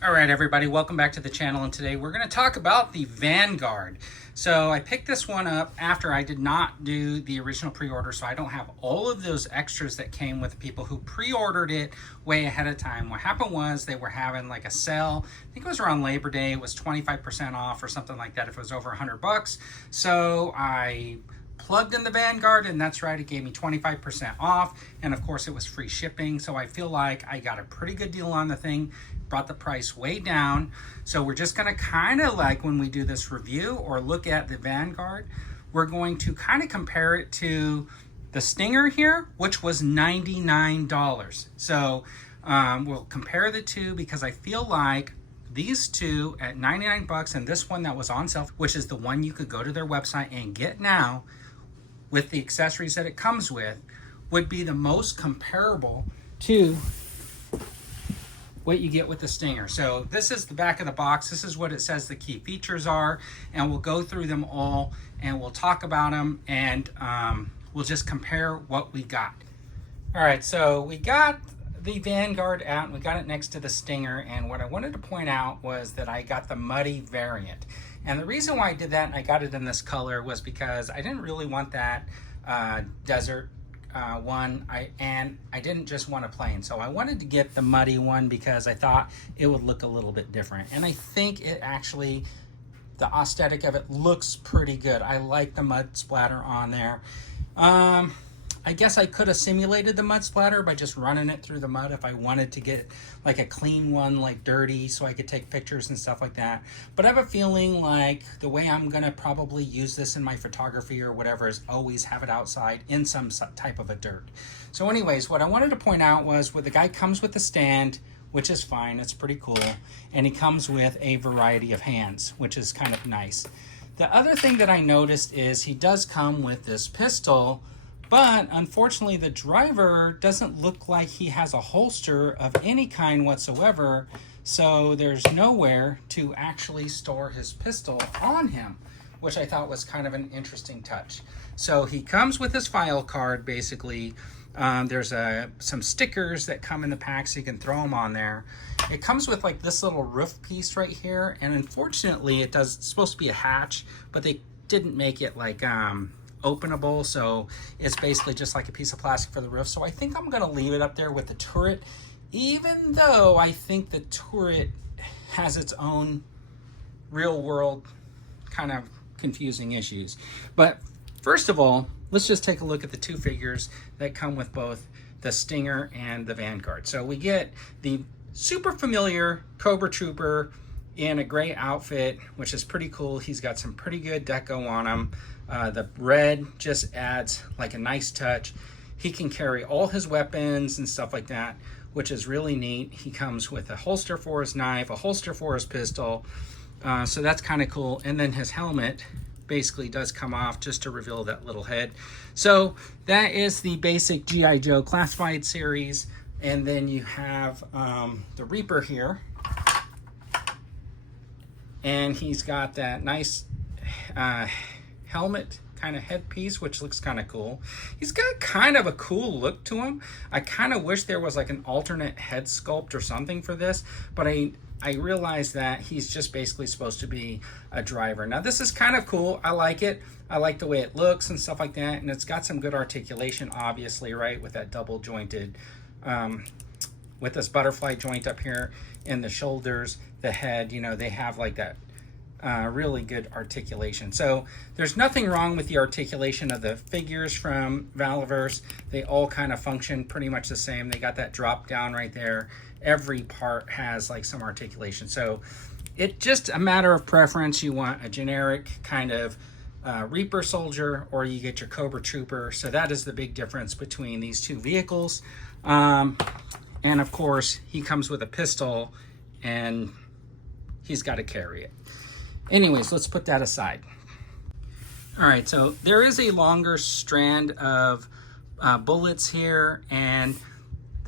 All right, everybody, welcome back to the channel, and today we're going to talk about the Vanguard. So I picked this one up after I did not do the original pre-order, so I don't have all of those extras that came with people who pre-ordered it way ahead of time. What happened was they were having like a sale. I think it was around Labor Day. It was 25% off or something like that if it was over 100 bucks. So I plugged in the Vanguard, and that's right, it gave me 25% off, and of course it was free shipping. So I feel like I got a pretty good deal on the thing, brought the price way down. So we're just going to kind of, like when we do this review or look at the Vanguard, we're going to kind of compare it to the Stinger here, which was $99. So we'll compare the two because I feel like these two at 99 bucks and this one that was on sale, which is the one you could go to their website and get now with the accessories that it comes with, would be the most comparable to what you get with the Stinger. So this is the back of the box. This is what it says the key features are, and we'll go through them all and we'll talk about them, and we'll just compare what we got. All right, so we got the Vanguard out and we got it next to the Stinger, and what I wanted to point out was that I got the muddy variant. And the reason why I did that and I got it in this color was because I didn't really want that desert one, and I didn't just want a plain. So I wanted to get the muddy one because I thought it would look a little bit different. And I think it actually, the aesthetic of it looks pretty good. I like the mud splatter on there. I guess I could have simulated the mud splatter by just running it through the mud if I wanted to get like a clean one, like dirty, so I could take pictures and stuff like that. But I have a feeling like the way I'm gonna probably use this in my photography or whatever is always have it outside in some type of a dirt. So anyways, what I wanted to point out was the guy comes with a stand, which is fine, it's pretty cool. And he comes with a variety of hands, which is kind of nice. The other thing that I noticed is he does come with this pistol, but unfortunately the driver doesn't look like he has a holster of any kind whatsoever, so there's nowhere to actually store his pistol on him, which I thought was kind of an interesting touch. So he comes with his file card basically. There's some stickers that come in the pack so you can throw them on there. It comes with like this little roof piece right here, and unfortunately it's supposed to be a hatch, but they didn't make it like openable, so it's basically just like a piece of plastic for the roof. So I think I'm gonna leave it up there with the turret, even though I think the turret has its own real world kind of confusing issues. But first of all, let's just take a look at the two figures that come with both the Stinger and the Vanguard. So we get the super familiar Cobra Trooper in a gray outfit, which is pretty cool. He's got some pretty good deco on him. The red just adds like a nice touch. He can carry all his weapons and stuff like that, which is really neat. He comes with a holster for his knife, a holster for his pistol, so that's kind of cool. And then his helmet basically does come off just to reveal that little head. So that is the basic G.I. Joe Classified series. And then you have the Reaper here, and he's got that nice helmet kind of headpiece, which looks kind of cool. He's got kind of a cool look to him. I kind of wish there was like an alternate head sculpt or something for this, but I realized that he's just basically supposed to be a driver. Now this is kind of cool. I like it. I like the way it looks and stuff like that, and it's got some good articulation, obviously, right, with that double jointed with this butterfly joint up here in the shoulders, the head, you know, they have like that really good articulation. So there's nothing wrong with the articulation of the figures from Valaverse. They all kind of function pretty much the same. They got that drop down right there. Every part has like some articulation. So it's just a matter of preference. You want a generic kind of Reaper soldier, or you get your Cobra Trooper. So that is the big difference between these two vehicles. And of course he comes with a pistol and he's got to carry it. Anyways, let's put that aside. All right, so there is a longer strand of bullets here, and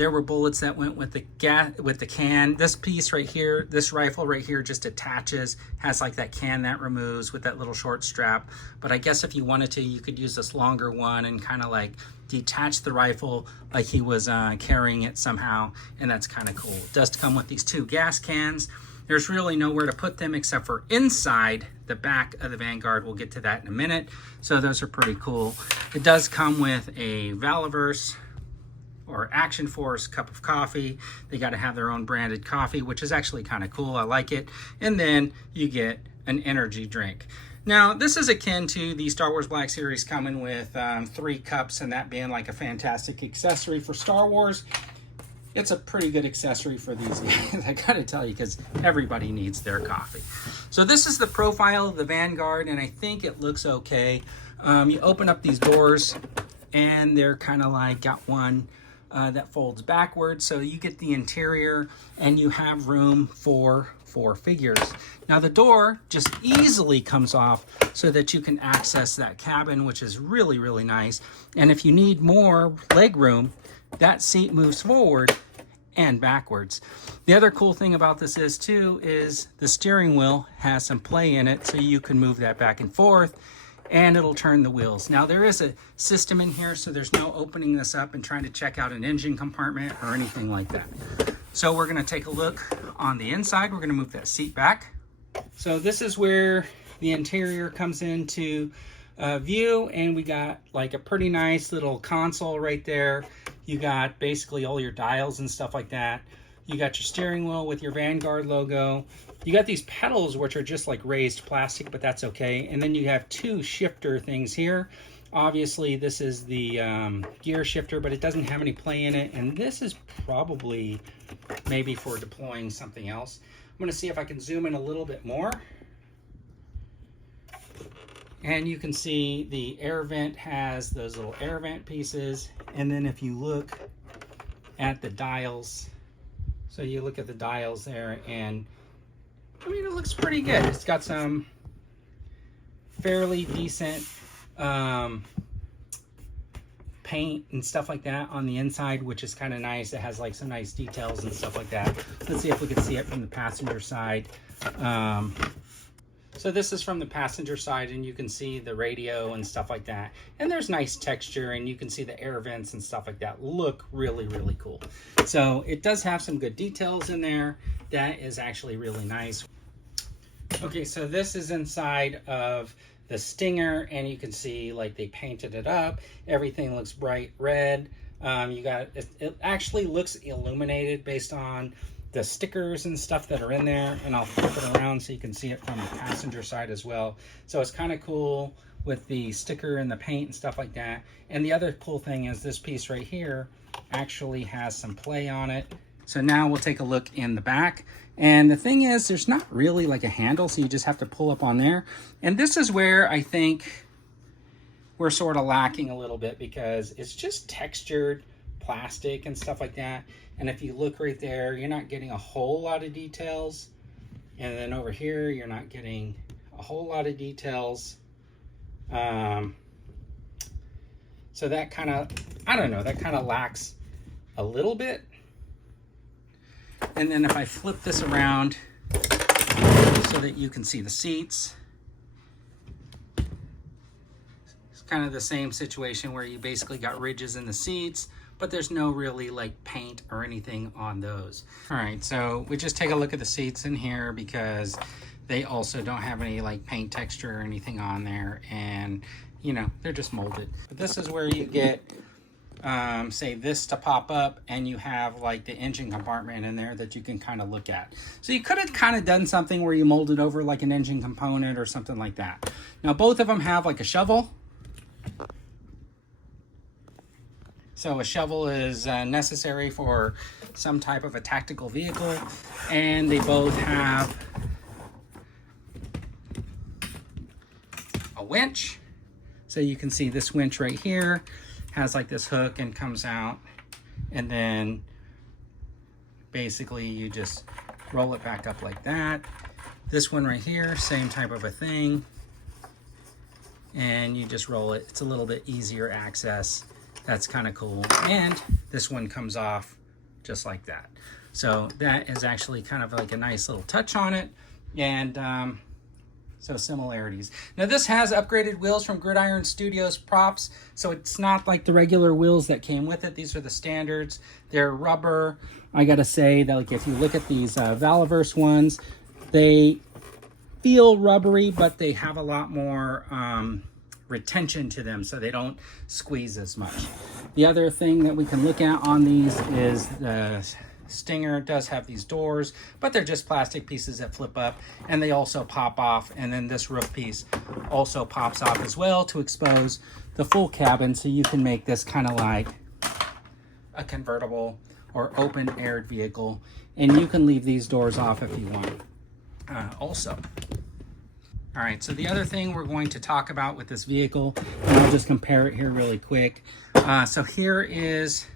There were bullets that went with the can. This piece right here, this rifle right here just attaches, has like that can that removes with that little short strap. But I guess if you wanted to, you could use this longer one and kind of like detach the rifle like he was carrying it somehow, and that's kind of cool. It does come with these 2 gas cans. There's really nowhere to put them except for inside the back of the Vanguard. We'll get to that in a minute. So those are pretty cool. It does come with a Valiverse or Action Force cup of coffee. They got to have their own branded coffee, which is actually kind of cool. I like it. And then you get an energy drink. Now, this is akin to the Star Wars Black Series coming with 3 cups, and that being like a fantastic accessory for Star Wars. It's a pretty good accessory for these guys, I gotta tell you, because everybody needs their coffee. So this is the profile of the Vanguard, and I think it looks okay. You open up these doors, and they're kind of like got one that folds backwards, so you get the interior, and you have room for 4 figures. Now the door just easily comes off so that you can access that cabin, which is really, really nice. And if you need more leg room, that seat moves forward and backwards. The other cool thing about this is the steering wheel has some play in it, so you can move that back and forth and it'll turn the wheels. Now there is a system in here, so there's no opening this up and trying to check out an engine compartment or anything like that. So we're gonna take a look on the inside. We're gonna move that seat back. So this is where the interior comes into view, and we got like a pretty nice little console right there. You got basically all your dials and stuff like that. You got your steering wheel with your Vanguard logo. You got these pedals, which are just like raised plastic, but that's okay. And then you have 2 shifter things here. Obviously, this is the gear shifter, but it doesn't have any play in it. And this is probably maybe for deploying something else. I'm gonna see if I can zoom in a little bit more. And you can see the air vent has those little air vent pieces. And then if you look at the dials, so you look at the dials there, and I mean, it looks pretty good. It's got some fairly decent paint and stuff like that on the inside, which is kind of nice. It has like some nice details and stuff like that. Let's see if we can see it from the passenger side. So this is from the passenger side, and you can see the radio and stuff like that. And there's nice texture, and you can see the air vents and stuff like that. Look really, really cool. So it does have some good details in there. That is actually really nice. Okay, so this is inside of the Stinger, and you can see like they painted it up. Everything looks bright red. It actually looks illuminated based on the stickers and stuff that are in there, and I'll flip it around so you can see it from the passenger side as well. So it's kind of cool with the sticker and the paint and stuff like that. And the other cool thing is this piece right here actually has some play on it. So now we'll take a look in the back. And the thing is, there's not really like a handle, so you just have to pull up on there. And this is where I think we're sort of lacking a little bit, because it's just textured plastic and stuff like that. And if you look right there, you're not getting a whole lot of details. And then over here, you're not getting a whole lot of details. So that kind of, I don't know, that kind of lacks a little bit. And then if I flip this around so that you can see the seats, it's kind of the same situation where you basically got ridges in the seats, but there's no really like paint or anything on those. All right, so we just take a look at the seats in here, because they also don't have any like paint texture or anything on there, and you know, they're just molded. But this is where you get say this to pop up, and you have like the engine compartment in there that you can kind of look at. So you could have kind of done something where you molded over like an engine component or something like that. Now both of them have like a shovel. So a shovel is necessary for some type of a tactical vehicle, and they both have a winch. So you can see this winch right here has like this hook and comes out, and then basically you just roll it back up like that. This one right here, same type of a thing, and you just roll it. It's a little bit easier access. That's kind of cool. And this one comes off just like that. So that is actually kind of like a nice little touch on it. And so similarities. Now this has upgraded wheels from Gridiron Studios props, so it's not like the regular wheels that came with it. These are the standards. They're rubber. I gotta say that, like, if you look at these Valiverse ones, they feel rubbery, but they have a lot more retention to them, so they don't squeeze as much. The other thing that we can look at on these is the Stinger does have these doors, but they're just plastic pieces that flip up, and they also pop off. And then this roof piece also pops off as well to expose the full cabin, so you can make this kind of like a convertible or open aired vehicle. And you can leave these doors off if you want also. All right, so the other thing we're going to talk about with this vehicle, and I'll just compare it here really quick. So here is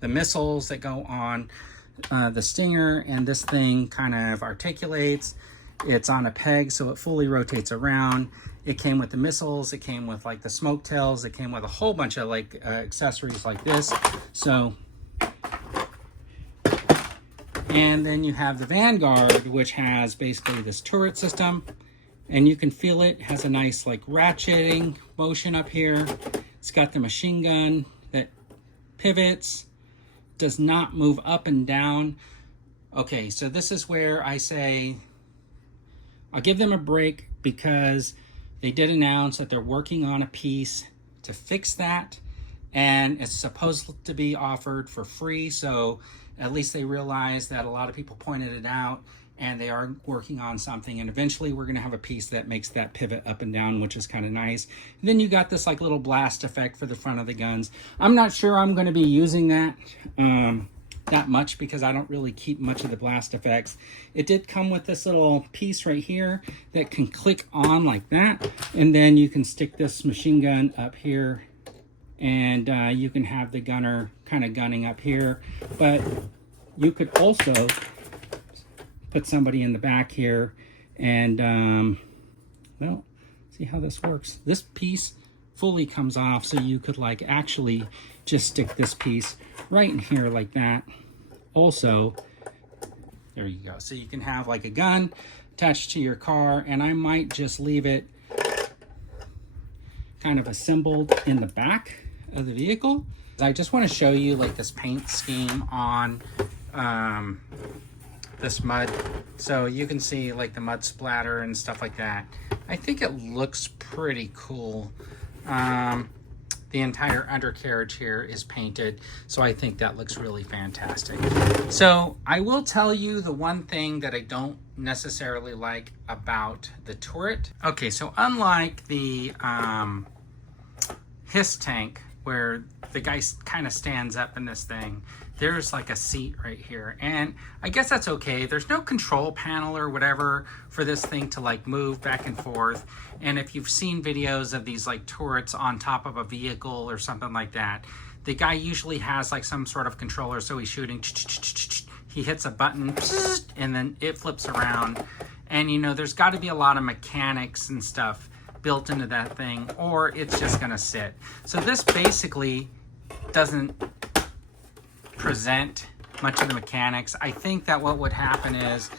the missiles that go on the Stinger, and this thing kind of articulates. It's on a peg, so it fully rotates around. It came with the missiles, it came with like the smoke tails, it came with a whole bunch of like accessories like this. So, and then you have the Vanguard, which has basically this turret system, and you can feel it has a nice like ratcheting motion up here. It's got the machine gun that pivots, does not move up and down. Okay, so this is where I say I'll give them a break, because they did announce that they're working on a piece to fix that, and it's supposed to be offered for free. So at least they realize that a lot of people pointed it out, and they are working on something, and eventually we're going to have a piece that makes that pivot up and down, which is kind of nice. And then you got this like little blast effect for the front of the guns. I'm not sure I'm going to be using that that much, because I don't really keep much of the blast effects. It did come with this little piece right here that can click on like that, and then you can stick this machine gun up here, and you can have the gunner kind of gunning up here. But you could also put somebody in the back here, and well, see how this works. This piece fully comes off, so you could like actually just stick this piece right in here like that. Also, there you go. So you can have like a gun attached to your car, and I might just leave it kind of assembled in the back of the vehicle. I just want to show you like this paint scheme on this mud, so you can see like the mud splatter and stuff like that. I think it looks pretty cool. The entire undercarriage here is painted, so I think that looks really fantastic. So I will tell you the one thing that I don't necessarily like about the turret. Okay, so unlike the HISS tank, where the guy kind of stands up in this thing, there's like a seat right here, and I guess that's okay. There's no control panel or whatever for this thing to like move back and forth. And if you've seen videos of these like turrets on top of a vehicle or something like that, the guy usually has like some sort of controller, so he's shooting, he hits a button, and then it flips around. And you know, there's got to be a lot of mechanics and stuff built into that thing, or it's just gonna sit. So this basically doesn't present much of the mechanics. I think that what would happen is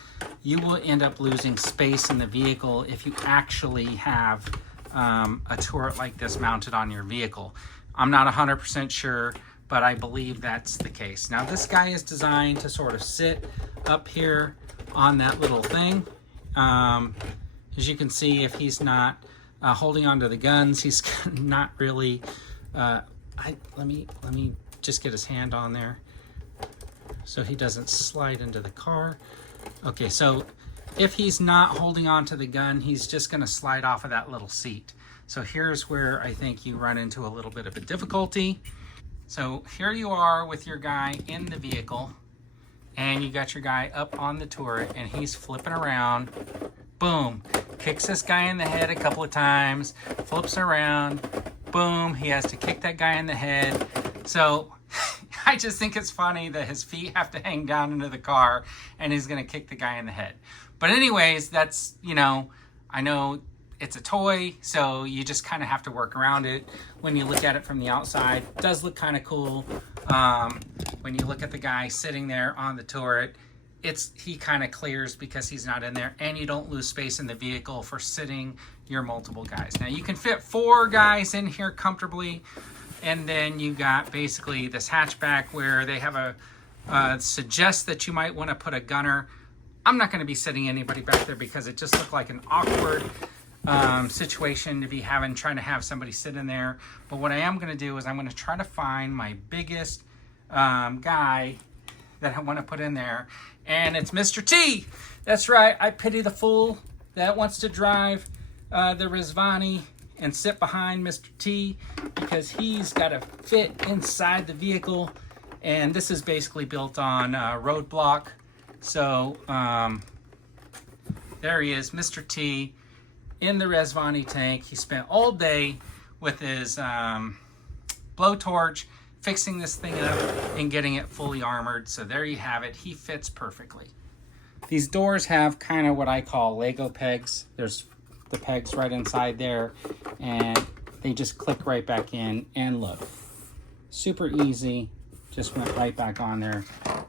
you will end up losing space in the vehicle if you actually have a turret like this mounted on your vehicle. I'm not 100% sure, but I believe that's the case. Now this guy is designed to sort of sit up here on that little thing. As you can see, if he's not holding onto the guns, he's not really let me just get his hand on there so he doesn't slide into the car. Okay, so if he's not holding on to the gun, he's just going to slide off of that little seat. So here's where I think you run into a little bit of a difficulty. So here you are with your guy in the vehicle, and you got your guy up on the turret, and he's flipping around. Boom, kicks this guy in the head a couple of times, flips around, boom, he has to kick that guy in the head. So I just think it's funny that his feet have to hang down into the car, and he's gonna kick the guy in the head. But anyways, that's, you know, I know it's a toy, so you just kind of have to work around it. When you look at it from the outside, it does look kind of cool. When you look at the guy sitting there on the turret, he kind of clears because he's not in there, and you don't lose space in the vehicle for sitting your multiple guys. Now you can fit 4 guys in here comfortably, and then you got basically this hatchback where they have suggest that you might want to put a gunner. I'm not going to be sitting anybody back there because it just looked like an awkward situation to be trying to have somebody sit in there. But what I am going to do is I'm going to try to find my biggest guy that I want to put in there, and it's Mr. T. That's right, I pity the fool that wants to drive the REZVANI and sit behind Mr. T, because he's got to fit inside the vehicle, and this is basically built on roadblock. So there he is, Mr. T, in the REZVANI tank. He spent all day with his blowtorch fixing this thing up and getting it fully armored. So there you have it. He fits perfectly. These doors have kind of what I call Lego pegs. There's the pegs right inside there, and they just click right back in, and look, super easy. Just went right back on there,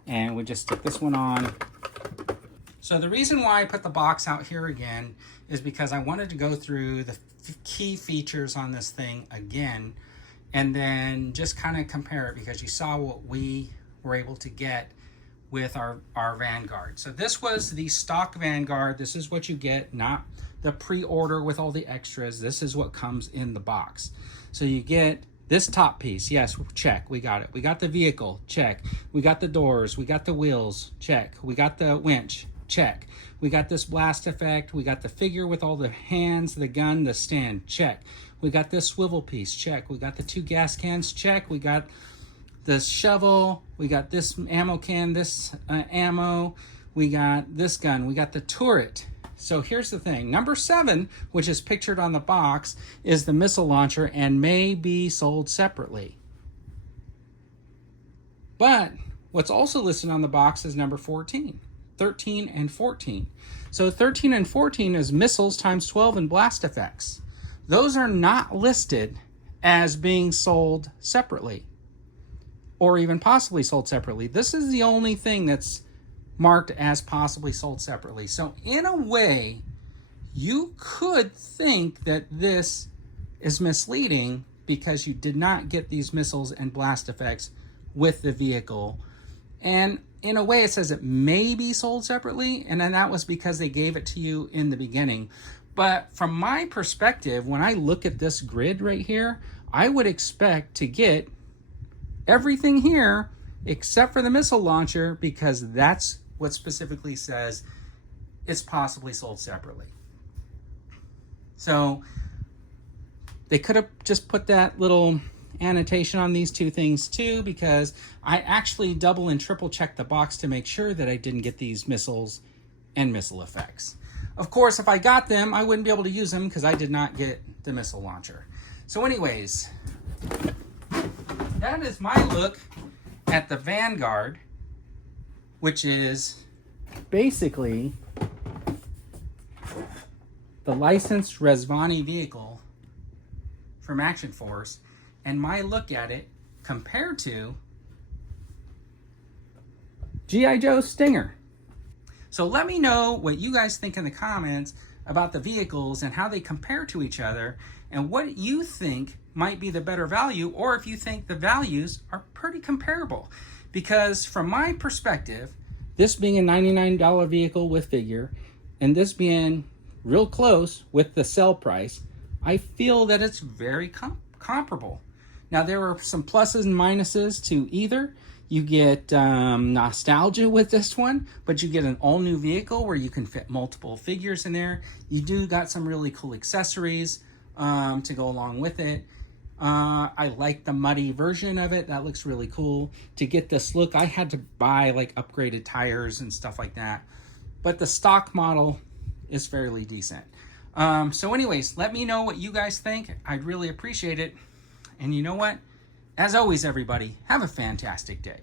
and we just stick this one on. So the reason why I put the box out here again is because I wanted to go through the key features on this thing again, and then just kind of compare it, because you saw what we were able to get with our Vanguard. So this was the stock Vanguard. This is what you get, not the pre-order with all the extras. This is what comes in the box. So you get this top piece, yes, check, we got it. We got the vehicle, check. We got the doors, we got the wheels, check. We got the winch, check. We got this blast effect. We got the figure with all the hands, the gun, the stand, check. We got this swivel piece, check. We got the 2 gas cans, check. We got this shovel. We got this ammo can, this ammo. We got this gun. We got the turret. So here's the thing. Number 7, which is pictured on the box, is the missile launcher and may be sold separately. But what's also listed on the box is number 14, 13, and 14. So 13 and 14 is missiles times 12 and blast effects. Those are not listed as being sold separately, or even possibly sold separately. This is the only thing that's marked as possibly sold separately. So in a way, you could think that this is misleading because you did not get these missiles and blast effects with the vehicle. And in a way, it says it may be sold separately, and then that was because they gave it to you in the beginning. But from my perspective, when I look at this grid right here, I would expect to get everything here except for the missile launcher, because that's what specifically says it's possibly sold separately. So they could have just put that little annotation on these 2 things too, because I actually double and triple checked the box to make sure that I didn't get these missiles and missile effects. Of course, if I got them, I wouldn't be able to use them because I did not get the missile launcher. So anyways, that is my look at the Vanguard, which is basically the licensed REZVANI vehicle from Action Force, and my look at it compared to G.I. Joe Stinger. So let me know what you guys think in the comments about the vehicles and how they compare to each other, and what you think might be the better value, or if you think the values are pretty comparable. Because from my perspective, this being a $99 vehicle with figure, and this being real close with the sell price, I feel that it's very comparable. Now, there are some pluses and minuses to either. You get nostalgia with this one, but you get an all-new vehicle where you can fit multiple figures in there. You do got some really cool accessories to go along with it. I like the muddy version of it. That looks really cool. To get this look, I had to buy like upgraded tires and stuff like that. But the stock model is fairly decent. So anyways, let me know what you guys think. I'd really appreciate it. And you know what? As always, everybody, have a fantastic day.